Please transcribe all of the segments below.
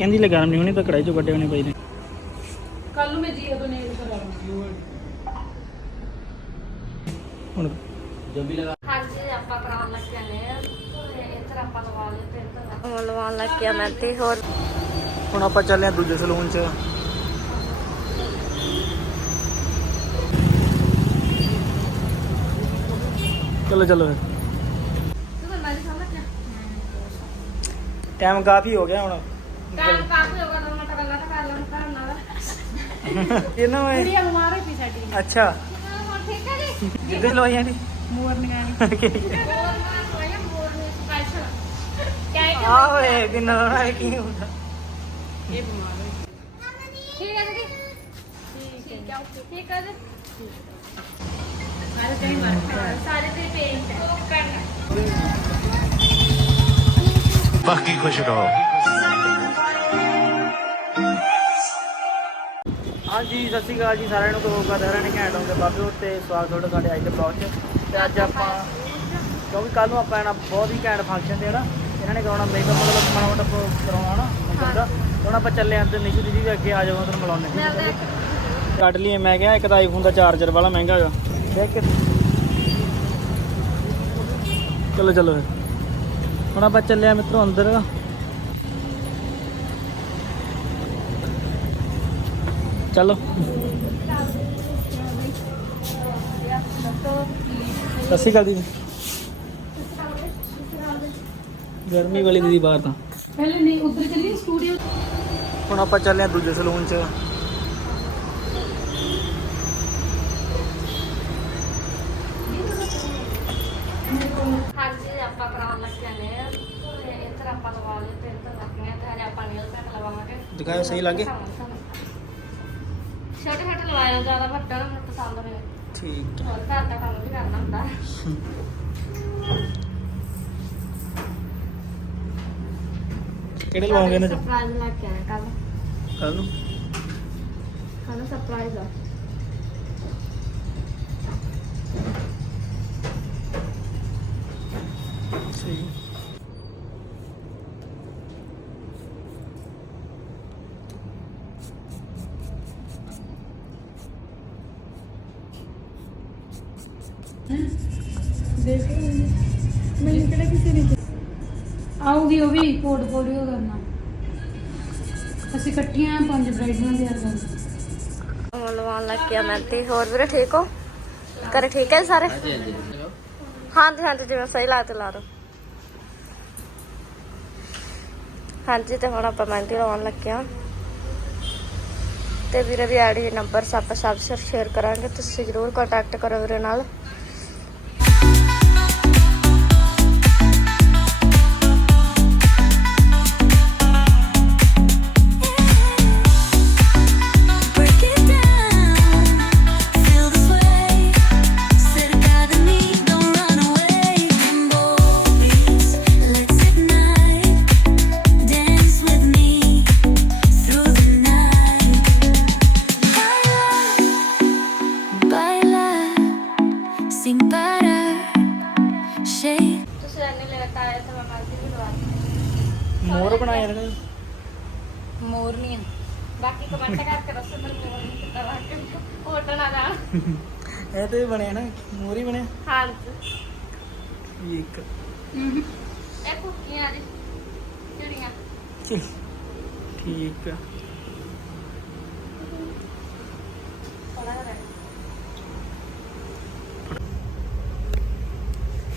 ਕਹਿੰਦੀ ਲੈ ਗਰਮ ਨਹੀਂ ਹੋਣੀ ਤਾਂ ਕੜਾਈ ਚੋਂ ਕੱਢੇ ਹੋਣੇ ਪਈ ਨੇ। ਕੱਲ ਨੂੰ ਮੈਂ ਜੀ ਉਹਦੋਂ ਨੇਲ ਕਰਾਵਾਂਗੀ ਹੁਣ ਹਾਂਜੀ ਆਪਾਂ ਕਰਾਉਣ ਲੱਗ ਜਾਂਦੇ ਆ ਤੇ ਇੱਧਰ ਆਪਾਂ ਲਵਾ ਲਏ ਫਿਰ ਤਾਂ ਲਵਾਉਣ ਲੱਗ ਗਿਆ ਮੈਂ ਤੇ ਹੋਰ। ਹੁਣ ਆਪਾਂ ਚੱਲੇ ਆ ਦੂਜੇ ਸਲੂਨ 'ਚ। ਚਲੋ ਚਲੋ ਫਿਰ। ਟਾਈਮ ਕਾਫੀ ਹੋ ਗਿਆ ਹੁਣ। ਇਹਨਾਂ ਓਏ ਕੁੜੀਆਂ ਬਿਮਾਰ ਹੋਈ ਪਈ ਸਾਡੀ। ਅੱਛਾ। ਹੁਣ ਠੀਕ ਹੈ ਜੀ? ਜਿੱਦੇ ਲਵਾਈਆਂ ਦੀ ਮੋਰਨੀਆਂ ਹੋਰ ਮੈਂ ਸੋਇਆ ਹੋਰ ਨਹੀਂ ਸਪੈਸ਼ਲ ਕਹਿ ਕੇ ਆ। ਓਏ ਕਿੰਨਾ ਹੋਣਾ ਇਹ ਕੀ ਹੁੰਦਾ। ਇਹ ਬਿਮਾਰ ਹੋਈ। ਠੀਕ ਹੈ ਜੀ ਠੀਕ। ਹੈ ਓਕੇ। ਠੀਕ ਹੈ ਜੀ। ਸਾਰੇ ਟਾਈਮ ਮਾਰ ਸਾਰੇ ਤੇ ਪੇਂਟ ਹੈ। ਪੈਨ ਬਾਕੀ ਖੁਸ਼ ਰਹੋ। ਹਾਂਜੀ ਸਤਿ ਸ਼੍ਰੀ ਅਕਾਲ ਜੀ ਸਾਰਿਆਂ ਨੂੰ ਕਹੋਗਾ ਸਾਰਿਆਂ ਨੇ ਘੈਂਟ ਹੋਗੇ ਬਾਬੇ ਤੇ ਸਵਾਗਤ ਤੁਹਾਡਾ ਸਾਡੇ ਅੱਜ ਦੇ ਬਲੌਗ 'ਚ। ਤੇ ਅੱਜ ਆਪਾਂ ਕਿਉਂਕਿ ਕੱਲ ਨੂੰ ਆਪਾਂ ਇਹਨਾਂ ਬਹੁਤ ਹੀ ਘੈਂਟ ਫੰਕਸ਼ਨ ਤੇ ਨਾ ਇਹਨਾਂ ਨੇ ਕਰਾਉਣਾ ਮੇਕਅਪ ਮਤਲਬ ਮਾੜਾ ਮੋਟਾ ਕਰਾਉਣਾ ਨਾ ਦਾ। ਹੁਣ ਆਪਾਂ ਚੱਲੇ ਆਂ ਤੇ ਨਿਸ਼ੂ ਦੀਦੀ ਵੀ ਅੱਗੇ ਆ ਜਾਓ ਤੁਹਾਨੂੰ ਮਿਲਾਉਂਦੇ ਮਿਲਦੇ ਹਾਂ ਆ। ਕੱਢ ਲਈਏ ਮੈਂ ਕਿਹਾ ਇੱਕ ਤਾਂ ਆਈਫੋਨ ਦਾ ਚਾਰਜਰ ਵਾਲਾ ਮਹਿੰਗਾ ਹੈਗਾ ਦੇਖ ਚਲੋ ਚਲੋ। ਫਿਰ ਹੁਣ ਆਪਾਂ ਚੱਲੇ ਆ ਮਿੱਤਰੋ ਅੰਦਰ। ਚਲੋ। ਸਤਿ ਸ਼੍ਰੀ ਅਕਾਲ ਦੀਦੀ। ਗਰਮੀ ਵਾਲੀ ਦੀਦੀ ਬਾਹਰ ਤਾਂ। ਪਹਿਲੇ ਨਹੀਂ ਉਧਰ ਚੱਲੀ ਸਟੂਡੀਓ ਹੁਣ ਆਪਾਂ ਚੱਲੇ ਆ ਦੂਜੇ ਸਲੂਨ 'ਚ। ਹਾਂਜੀ ਆਪਾਂ ਕਰਾਉਣ ਲੱਗ ਜਾਂਦੇ ਆ ਤੇ ਇੱਧਰ ਆਪਾਂ ਲਵਾ ਲਏ ਫਿਰ ਤਾਂ ਲੱਗੀਆਂ ਤੇ ਹਜੇ ਆਪਾਂ ਨੀਲ ਪੈਕ ਲਵਾਵਾਂਗੇ। ਦਿਖਾਓ ਸਹੀ ਲੱਗੇ। ਛੋਟੇ ਛੋਟੇ ਲਵਾਇਆ ਜ਼ਿਆਦਾ ਵੱਡਾ ਨਾ ਮੈਨੂੰ ਪਸੰਦ ਨਹੀਂ ਠੀਕ ਹੋਰ ਘਰ ਦਾ ਕੰਮ ਵੀ ਕਰਨਾ ਹੁੰਦਾ ਕਿਹੜੇ ਲਵਾਉਂਗੇ ਇਹਨਾਂ 'ਚ ਸਰਪ੍ਰਾਈਜ਼ ਲੈ ਕੇ ਆਇਆ ਕੱਲ ਕੱਲ ਨੂੰ ਕੱਲ ਸਰਪ੍ਰਾਈਜ਼ ਆ ਸਹੀ ਕਿਹਾ ਆਊਗੀ ਉਹ ਵੀ ਪੋਰਟਫੋਲੀਓ ਕਰਨਾ। ਅਸੀਂ ਇਕੱਠੀਆਂ ਆਂ ਪੰਜ ਬ੍ਰਾਈਡਲਾਂ ਤਿਆਰ ਕਰਨਾ। ਉਹ ਲਵਾਉਣ ਲੱਗ ਗਿਆ ਮੈਂ ਤੇ ਹੋਰ ਵੀਰੇ ਠੀਕ ਹੋ? ਘਰੇ ਠੀਕ ਹੈ ਸਾਰੇ? ਹਾਂਜੀ ਹਾਂਜੀ ਜਿਵੇਂ ਸਹੀ ਲੱਗਦਾ ਲਾ ਦੋ। ਹਾਂਜੀ ਤੇ ਹੁਣ ਆਪਾਂ ਮਹਿੰਦੀ ਲਵਾਉਣ ਲੱਗੇ ਹਾਂ। ਤੇ ਵੀਰੇ ਵੀ ਆਈਡੀ ਨੰਬਰ ਸਭ ਸਭ ਸ਼ੇਅਰ ਕਰਾਂਗੇ। ਤੁਸੀਂ ਜ਼ਰੂਰ ਕੰਟੈਕਟ ਕਰੋ ਵੀਰੇ ਨਾਲ। ਕਮੈਂਟ ਕਰਕੇ ਦੱਸੋ ਮੈਨੂੰ ਨਹੀਂ ਲੱਗ ਇਹ ਤੇ ਬਣਿਆ ਨਾ ਮੋਰ ਹੀ ਬਣਿਆ। ਹਾਂਜੀ ਇੱਕ। ਇਹ ਕੁੱਕੀਆਂ ਜੀ ਚਿੜੀਆਂ। ਠੀਕ ਆ। ਥੋੜਾ ਜਿਹਾ ਰਹਿ।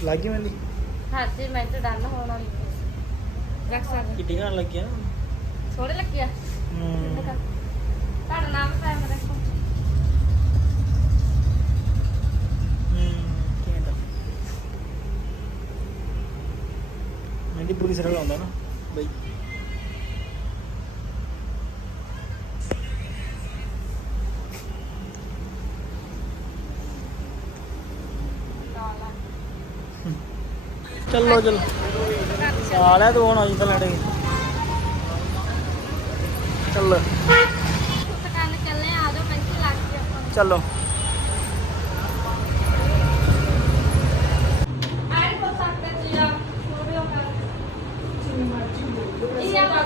ਲੱਗੀ ਮੈਨੂੰ ਹਾਂਜੀ ਮੈਂ ਤਾਂ ਡਨ ਹੋਣਾ ਰੱਖ ਸਕਦੇ ਕਿੱਡੀ ਗਾਣ ਲੱਗਿਆ? ਥੋੜੇ ਲੱਗਿਆ। ਹੂੰ ਤੁਹਾਡਾ ਨਾਮ ਹੈ ਮੇਰੇ ਕੋਲ ਮਹਿੰਦੀ ਪੂਰੀ ਸਰਲ ਆਉਂਦਾ ਨਾ, ਬਈ। ਚੱਲੋ ਚੱਲ। ਆ ਤੂੰ ਹੁਣ ਆਈ ਤਾਂ ਲੜੇ। ਚੱਲ ਦੁਕਾਨ ਚੱਲੇ ਆ ਜਾਓ ਪੈਂਤੀ ਲੱਗ ਗਿਆ ਆਪਾਂ ਨੂੰ। ਚੱਲੋ। ਆਰੇ ਕੋ ਸਕਦੇ ਜੀ ਆ ਛੋੜਿਓ ਕਰ ਜੀ ਆਪਾਂ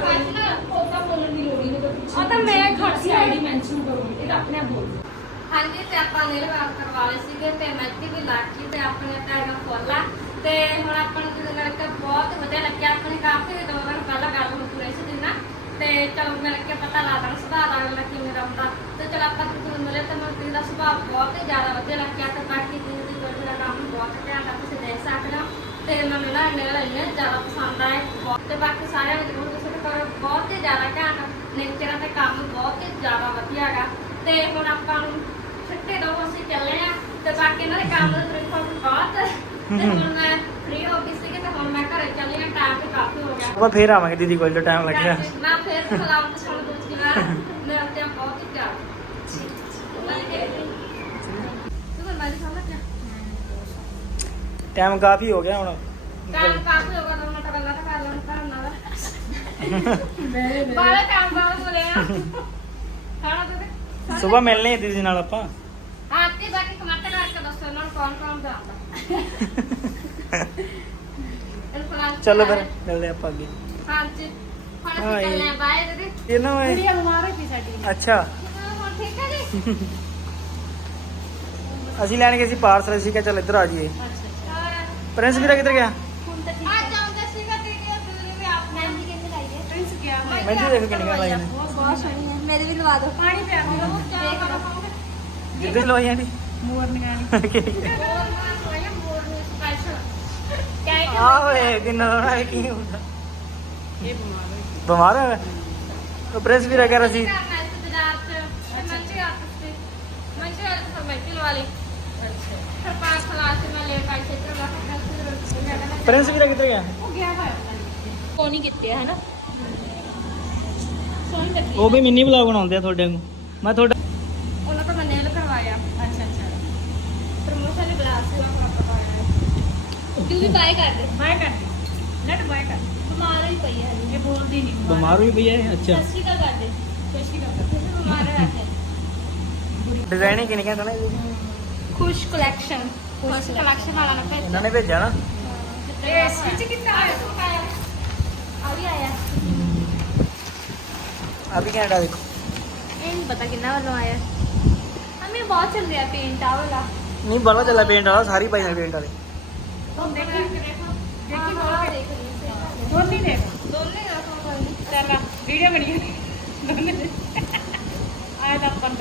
ਉਹਦਾ ਬੋਲਣ ਦੀ ਲੋੜ ਹੀ ਨਹੀਂ ਕੋਈ ਉਹ ਤਾਂ ਮੈਂ ਖੜ ਸੀ ਆਈਡੀ ਮੈਂਸ਼ਨ ਕਰੂੰਗੀ ਇਹ ਤਾਂ ਆਪਣੇ ਆਪ ਬੋਲ ਹਾਂਜੀ ਤੇ ਆਪਾਂ ਨੇਲ ਵਾਲ ਕਰਵਾ ਲਏ ਸੀਗੇ ਤੇ ਮਹਿੰਦੀ ਵੀ ਲਾਤੀ ਤੇ ਆਪਣੇ ਟਾਈਮ ਖੋਲਾ ਤੇ ਹੁਣ ਆਪਾਂ ਨੂੰ ਜਦੋਂ ਮਿਲ ਕੇ ਬਹੁਤ ਵਧੀਆ ਲੱਗਿਆ। ਆਪਣੇ ਕਾਫੀ ਦਿਨਾਂ ਬਾਅਦ ਪਹਿਲਾਂ ਗੱਲ ਹੋ ਰਹੀ ਸੀ ਜਿੰਨਾ ਤੇ ਚਲੋ ਮਿਲ ਕੇ ਪਤਾ ਲੱਗਦਾ ਸੁਭਾਅ ਦਾ ਅਗਲਾ ਕਿਵੇਂ ਦਾ ਤੇ ਚਲ ਆਪਾਂ ਜਦੋਂ ਮਿਲੇ ਤੇ ਮੈਨੂੰ ਦਾ ਸੁਭਾਅ ਬਹੁਤ ਹੀ ਜ਼ਿਆਦਾ ਵਧੀਆ ਲੱਗਿਆ, ਤੇ ਬਾਕੀ ਦੀ ਦੀ ਗੱਲ ਦਾ ਕੰਮ ਬਹੁਤ ਧਿਆਨ ਨਾਲ ਤੁਸੀਂ ਦੇਖ ਸਕਦੇ ਹੋ। ਤੇ ਮੈਨੂੰ ਨਾ ਨੇਲ ਇੰਨੇ ਜ਼ਿਆਦਾ ਪਸੰਦ ਆਏ ਬਹੁਤ। ਤੇ ਬਾਕੀ ਸਾਰਿਆਂ ਨੂੰ ਜ਼ਰੂਰ ਤੁਸੀਂ ਕਰੋ ਬਹੁਤ ਹੀ ਜ਼ਿਆਦਾ ਧਿਆਨ ਨੇਚਰਾਂ ਤੇ ਕੰਮ ਬਹੁਤ ਹੀ ਜ਼ਿਆਦਾ ਵਧੀਆ ਹੈਗਾ। ਤੇ ਹੁਣ ਆਪਾਂ ਨੂੰ ਛੁੱਟੀ ਦੋ ਅਸੀਂ ਚੱਲੇ ਆ ਤੇ ਬਾਕੀ ਇਹਨਾਂ ਦੇ ਕੰਮ ਦਾ ਤਰੀਕਾ ਬਹੁਤ ਤੇ ਹੁਣ ਮੈਂ ਫ੍ਰੀ ਹੋ ਗਈ ਹੁਣ ਮੈਂ ਘਰੇ ਚੱਲੀ ਆ ਟਾਈਮ ਤੇ ਕਾਫੀ ਹੋ ਗਿਆ। ਆਪਾਂ ਫੇਰ ਆਵਾਂਗੇ ਦੀਦੀ ਕੋਲ ਟਾਈਮ ਲੱਗਿਆ ਮੈਂ ਫਿਰ ਸਲਾਮ ਤੇ ਸੁਣ ਦੂਜੀ ਵਾਰ ਮੈਂ ਤੇ ਬਹੁਤ ਹੀ ਪਿਆਰ ਤੂੰ ਮੈਂ ਸਮਝ ਗਿਆ ਟਾਈਮ ਕਾਫੀ ਹੋ ਗਿਆ ਹੁਣ। ਕੰਮ ਕਾਫੀ ਹੋ ਗਿਆ ਤਾਂ ਮੈਂ ਤਾਂ ਗੱਲਾਂ ਤਾਂ ਕਰ ਲੈਣ ਕਰ ਨਾਲ ਬਾਲਾ ਕੰਮ ਬਾਲਾ ਬੋਲਿਆ ਖਾਣਾ ਤੇ ਸਵੇਰ ਮਿਲਨੇ ਆ ਦੀਦੀ ਨਾਲ ਆਪਾਂ। ਹਾਂ ਤੇ ਬਾਕੀ ਕਮੈਂਟ ਕਰਕੇ ਦੱਸੋ ਇਹਨਾਂ ਨੂੰ ਕੌਣ ਕੌਣ ਦਾ ਆਉਂਦਾ ਚਲੋ ਫਿਰ ਮਿਲਦੇ ਆਪਾਂ ਅੱਗੇ। ਹਾਂਜੀ ਹੁਣ ਹਾਂ, ਅਸੀਂ ਇਹ- ਚੱਲਦੇ ਆਂ ਬਾਏ ਦੀਦੀ ਇਹ ਨਾ ਓਏ ਕੁੜੀਆਂ ਬਿਮਾਰ ਹੋਈ ਪਈ ਸਾਡੀ। ਅੱਛਾ। ਹਾਂ, ਹੁਣ ਠੀਕ ਹੈ ਜੀ? ਅਸੀਂ ਲੈਣ ਗਏ ਸੀ ਪਾਰਸਲ ਅਸੀਂ ਕਿਹਾ ਚੱਲ ਇੱਧਰ ਆ ਜਾਈਏ। ਪ੍ਰਿੰਸ ਵੀਰਾ ਕਿੱਧਰ ਗਿਆ? ਅੱਜ ਆਉਂਦਾ ਸੀਗਾ ਦੀਦੀ ਅਸਲੀ ਵੀ ਆਪ ਮਹਿੰਦੀ ਕਿੰਨੇ ਲਾਈ ਹੈ। ਪ੍ਰਿੰਸ ਗਿਆ ਹੋਇਆ। ਮਹਿੰਦੀ ਦੇਖ ਕਿੰਨੀਆਂ ਲਾਈਆਂ ਨੇ। ਬਹੁਤ ਸੋਹਣੀ ਹੈ। ਮੇਰੇ ਵੀ ਲਵਾ ਦਿਓ। ਪਾਣੀ ਪਿਆ ਦਿਓ ਦੇਖ ਲਓ। ਜਿੱਦੇ ਲਵਾਈਆਂ ਦੀ ਮੋਰਨੀਆਂ ਨਹੀਂ ਹੋਰ ਨਾ ਸੋਇਆ ਮੋਰ ਨੂੰ ਸਪੈਸ਼ਲ ਕਹਿ ਕੇ ਆ ਓਏ ਕਿੰਨਾ ਸੋਹਣਾ ਕੀ ਹੁੰਦਾ? ਇਹ ਬਿਮਾਰ ਹੋਈ ਬਿਮਾਰ ਹੋਇਆ ਉਹ ਪ੍ਰਿੰਸ ਵੀਰਾ ਕਹਿ ਰਿਹਾ ਸੀ। ਕਰਨਾ ਇਸ ਬਾਜ਼ਾਰ ਚ ਮੰਜੀ ਆਰਟਿਸਟ ਸੀ ਮੰਜੀ ਆਰਟਿਸਟ ਮੈਂ ਲਵਾ ਲਈ ਅੱਛਾ ਫਿਰ ਪਾਸ ਕਲਾਸ ਮੈਂ ਲੈ ਪਾਈ ਚਿੱਤਰ ਲਾ ਕੇ ਦੱਸ ਪ੍ਰਿੰਸ ਵੀਰਾ ਕਿੱਧਰ ਗਿਆ? ਉਹ ਗਿਆ ਹੋਇਆ ਉਹ ਨਹੀਂ ਕੀਤੀ ਹੈ ਨਾ ਸੋਹਣੀ ਲੱਗੀ ਉਹ ਵੀ ਮਿੰਨੀ ਵਲੌਗ ਬਣਾਉਂਦੇ ਆ ਤੁਹਾਡੇ ਨੂੰ ਮੈਂ ਤੁਹਾਡਾ ਉਹਨਾਂ ਤੋਂ ਮੈਂ ਨੇਲ ਕਰਵਾਇਆ। ਅੱਛਾ ਅੱਛਾ। ਪ੍ਰਮੋਸ਼ਨ ਦੇ ਗਲਾਸ ਸੀ ਉਹ ਕਰਵਾਇਆ ਤੂੰ ਵੀ ਬਾਏ ਕਰ ਦੇ ਬਾਏ ਕਰ ਨੈਟ ਬਾਏ ਕਰ ਬਿਮਾਰ ਹੋਈ ਪਈ ਹੈ। ਇਹ ਬੋਲਦੀ ਨਹੀਂ ਬਿਮਾਰ। ਹੋਈ ਪਈ ਹੈ? ਅੱਛਾ। ਸੱਚੀ ਗੱਲ ਕਰ ਦੇ ਸਸ਼ੀ ਕਰ ਤੁਸੀਂ ਬਿਮਾਰ ਹੈ ਅੱਜ। ਡਿਜ਼ਾਈਨਿੰਗ ਕਿੰਨੀ ਕਹਿੰਦਾ? ਨਾ ਇਹ? ਖੁਸ਼ ਕਲੈਕਸ਼ਨ ਖੁਸ਼ ਕਲੈਕਸ਼ਨ ਵਾਲਾ ਨੇ ਭੇਜਿਆ ਇਹਨਾਂ ਨੇ ਭੇਜਿਆ ਨਾ। ਇਹ ਸਟਿਚ ਕੀਤਾ ਹੋਇਆ ਆ ਵੀ ਆਇਆ। ਆ ਵੀ ਘੈਂਟਾ ਦੇਖੋ। ਇਹ ਨਹੀਂ ਪਤਾ ਕਿੰਨਾ ਵੱਲੋਂ ਆਇਆ। ਅਮੀ ਬਹੁਤ ਚੱਲ ਰਿਹਾ ਪੇਂਟ ਆ ਵਾਲਾ। ਨਹੀਂ ਬੜਾ ਚੱਲਾ ਪੇਂਟ ਵਾਲਾ। ਸਾਰੀ ਪਾਈ ਪੇਂਟ ਵਾਲੇ। ਦੇਖੀ ਹਾਂ, ਹਾਂ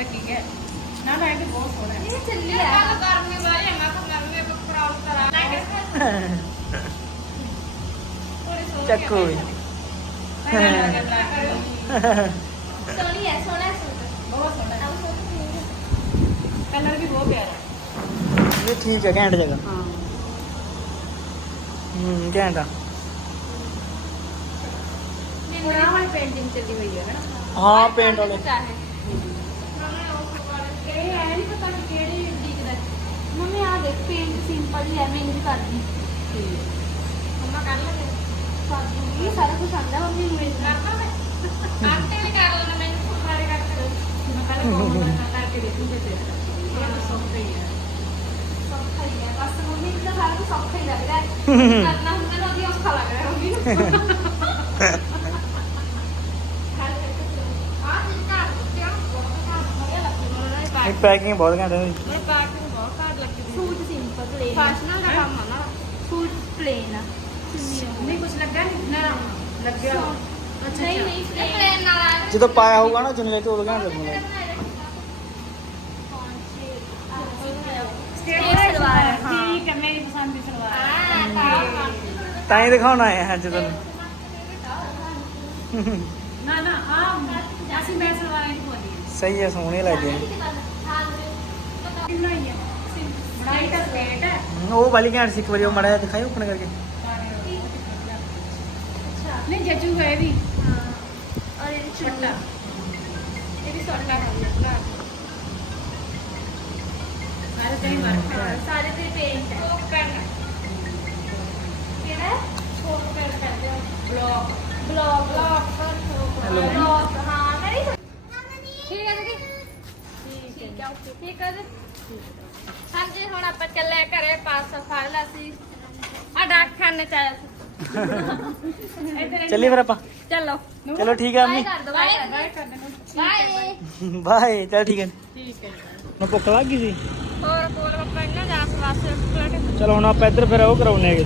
ਕੋਈ ਹੈ ਨਾ ਨਾ ਇਹ ਤਾਂ ਬਹੁਤ ਸੋਹਣਾ ਹੈ ਇਹ ਚੱਲੀ ਆ ਕੱਲ ਗਰਮੀ ਵਾਲੀ ਹੈ ਵੀ ਸੋਹਣੀ ਹੈ ਬਹੁਤ ਹੈ ਘੈਂਟ ਆ ਆਹ ਵਾਲੀ ਪੇਂਟਿੰਗ ਚੱਲੀ ਹੋਈ ਹੈ ਨਾ। ਹਾਂ ਪੇਂਟ ਵਾਲੇ ਇਹ ਐ ਨਹੀਂ ਪਤਾ ਕਿ ਕਿਹੜੀ ਡੀਕ ਦਾ। ਮੰਮੀ ਆ ਦੇਖ ਪੇਂਟ ਸਿੰਪਲ ਹੀ ਹੈ ਮੈਂ ਇੰਜ ਕਰਦੀ। ਮੰਮਾ ਕਰ ਲੈ ਸਾਡੀ ਸਾਰਾ ਕੁਝ ਆਂਦਾ ਮੰਮੀ ਨੂੰ ਇਹ ਕਰਦਾ ਮੈਂ। ਆਂਟੇ ਵੀ ਕਰ ਲੈਣਾ ਮੈਨੂੰ ਸਾਰੇ ਕਰ ਕਰ ਮੈਂ ਪਹਿਲਾਂ ਕੋਲ ਕਰਕੇ ਦੇਖੂੰਗੀ ਤੇ ਇਹ ਤਾਂ ਸੌਖਾ ਹੀ। ਹੈ ਸੌਖਾ ਹੀ ਹੈ ਬਸ ਮੰਮੀ ਨੂੰ ਤਾਂ ਸਾਰਾ ਕੁਝ ਸੌਖਾ ਹੀ ਲੱਗ ਰਿਹਾ। ਹੈ ਕਰਨਾ ਹੁੰਦਾ ਨਾ ਉਹਦੀ ਔਖਾ ਲੱਗ ਰਿਹਾ ਮੰਮੀ ਨੂੰ ਆ ਜਿਸ ਘਰ ਕਿਉਂ ਬਹੁਤ ਘਰ ਵਧੀਆ ਲੱਗਦੀ ਮੈਨੂੰ ਨਾ ਇਹ ਇਹ ਪੈਕ ਪੈਕਿੰਗ ਬਹੁਤ ਘੈਂਟ ਹੈ ਇਹ ਪੈਕਿੰਗ ਬਹੁਤ ਘਰ ਲੱਗੀ ਸੂਟ ਸਿੰਪਲ ਪਲੇਨ ਫੈਸ਼ਨਲ ਦਾ ਕੰਮ ਆ ਨਾ। ਸੂਟ ਪਲੇਨ ਆ। ਨਹੀਂ ਕੁਝ ਲੱਗਾ ਨਹੀਂ ਨਾ ਲੱਗਿਆ। ਅੱਛਾ ਨਹੀਂ ਨਹੀਂ ਪਲੇਨ ਨਾਲ ਆ ਜਦੋਂ ਪਾਇਆ ਹੋਊਗਾ ਨਾ ਚੁੰਨੀ ਤੇ ਉਦੋਂ ਘੈਂਟ ਲੱਗੂਗਾ ਸਟੇਟ ਸਲਵਾਰ ਹਾਂ ਠੀਕ ਹੈ ਮੇਰੀ ਪਸੰਦ ਦੀ ਸਲਵਾਰ ਹੈ ਤਾਂ ਹੀ ਦਿਖਾਉਣ ਆਏ ਹਾਂ ਅੱਜ ਤੁਹਾਨੂੰ। ਨਾ ਨਾ ਆ ਅਸੀਂ ਮੈਂ ਸਲਵਾਰ ਪਾਉਂਦੀ ਸਹੀ ਹੈ ਸੋਹਣੇ ਲੱਗਦੇ ਨੇ ਕਿੰਨਾ ਹੀ ਹੈ ਹੈ ਉਹ ਵਾਲੀ ਘੈਂਟ ਸੀ ਇੱਕ ਵਾਰੀ ਉਹ ਮੜਾ ਜਿਹਾ ਦਿਖਾਈ ਓਪਨ ਕਰਕੇ। ਨਹੀਂ ਜੱਜੂ ਹੈ ਵੀ। ਔਰ ਇਹ ਛੋਟਾ ਇਹ ਵੀ ਸੋਹਣਾ ਲੱਗਦਾ ਸਾਰੇ ਤੇ ਹੀ ਮਾਰ ਸਾਰੇ ਤੇ ਪੇਂਟ ਹੈ ਕੋਕ ਪੈਨ ਕਿਹੜਾ ਕੋਕ ਪੈਨ ਕਰਦੇ ਹੋ blog blog blog Hello. Blog ਹਾਂ ਮੇਰੀ ਠੀਕ ਹੈ ਜੀ ਠੀਕ ਹੈ ਓਕੇ ਠੀਕ ਹੈ ਜੀ ਹਾਂਜੀ ਹੁਣ ਆਪਾਂ। ਚੱਲੇ। ਘਰੇ ਪਾਸ ਫੜ ਲਿਆ ਸੀ ਆ ਡਾਕਖਾਨੇ ਚ ਆਇਆ ਸੀ ਚੱਲੀਏ ਫਿਰ ਆਪਾਂ ਚਲੋ ਚਲੋ ਠੀਕ ਹੈ ਅੰਮੀ ਬਾਏ। ਬਾਏ ਬਾਏ ਚਲ ਠੀਕ ਹੈ ਠੀਕ ਹੈ। ਨੂੰ ਭੁੱਖ ਲੱਗ ਗਈ ਸੀ। ਹੋਰ ਕੋਲ ਆਪਾਂ ਇਹਨਾਂ ਜਾਣਾ ਸਲਾਸੇ ਪਲੇਟ ਚਲੋ ਹੁਣ ਆਪਾਂ ਇੱਧਰ ਫਿਰ ਉਹ ਕਰਾਉਨੇ ਹੈਗੇ।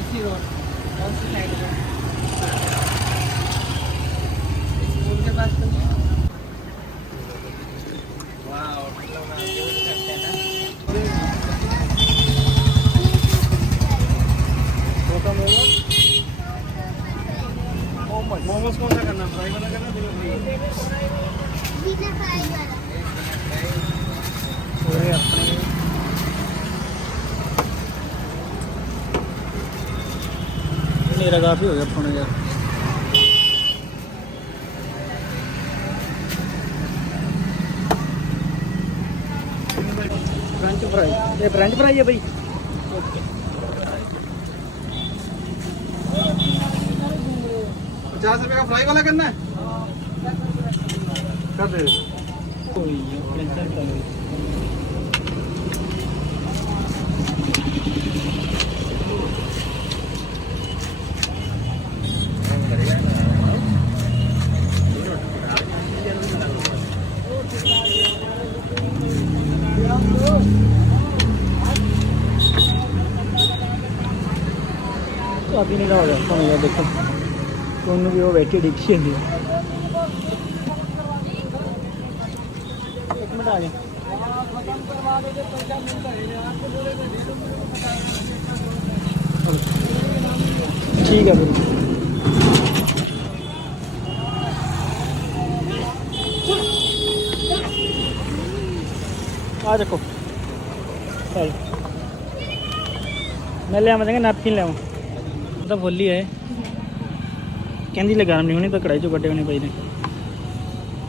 ਇਸੀ ਰੋਡ ਉਸ ਸਾਈਡ ਤੋਂ। पूरे अपने मेरा काफी हो गया फोन यार फ्रेंच फ्राई ये फ्रेंच फ्राई है भाई पचास रुपए का फ्राई वाला करना है Cadê? Foi, apresenta काफ़ी नहीं रहा होगा देखो कौन भी वो बैठी रिक्शे है ਉਹਨੂੰ ਵੀ ਉਹ ਬੈਠੀ ਡਿੱਗੀ ਜਾਂਦੀ ਹੈ ਇੱਕ ਮਿੰਟ ਆ ਜਾ ਠੀਕ ਹੈ ਵੀਰ ਆ ਮੈਂ ਲਿਆਵਾਂ ਚੰਗਾ ਨੈਪਕਿਨ ਲਿਆਵਾਂ। ਉਹ ਤਾਂ ਫੁੱਲ ਹੀ ਹੈ ਕਹਿੰਦੀ ਲਗਾਮ ਨਹੀਂ ਹੋਣੀ ਤਾਂ ਕੜਾਈ ਚੋਂ ਕੱਢੇ ਹੋਣੇ ਪਈ ਨੇ।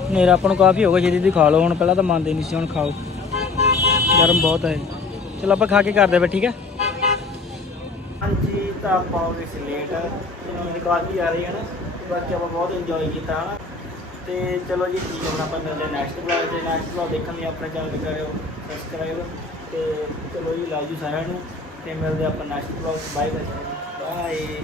ਮੇਰਾ ਆਪਾਂ ਨੂੰ ਕਾਫੀ ਹੋ ਗਿਆ ਜਿਹਦੀ ਦੀ ਖਾ ਲਓ। ਹੁਣ ਪਹਿਲਾਂ ਤਾਂ ਮੰਨਦੇ ਨਹੀਂ ਸੀ, ਹੁਣ ਖਾਓ। ਗਰਮ ਬਹੁਤ ਹੈ। ਚਲੋ ਆਪਾਂ ਖਾ ਕੇ ਕਰਦੇ ਬੈ, ਠੀਕ ਹੈ? ਹਾਂਜੀ, ਤਾਂ ਆਪਾਂ ਹੋ ਗਏ ਸੀ ਲੇਟ ਮੈਨੂੰ ਕਾਫੀ ਆ ਰਹੀ ਹੈ ਨਾ, ਬਾਕੀ ਆਪਾਂ ਬਹੁਤ ਇੰਜੋਏ ਕੀਤਾ, ਹਨਾ। ਤੇ ਚਲੋ ਜੀ, ਠੀਕ ਹੈ, ਹੁਣ ਆਪਾਂ ਮਿਲਦੇ ਨੈਕਸਟ ਬਲੌਗ ਤੇ। ਨੈਕਸਟ ਬਲੌਗ ਦੇਖਣ ਲਈ ਆਪਣਾ ਚੈਨਲ ਕਰਿਓ ਸਬਸਕ੍ਰਾਈਬ ਤੇ ਚਲੋ ਜੀ ਲਵ ਯੂ ਸਾਰਿਆਂ ਨੂੰ। ਤੇ ਮਿਲਦੇ ਆਪਾਂ ਨੈਕਸਟ ਬਲੌਗ ਬਾਏ ਬਾਏ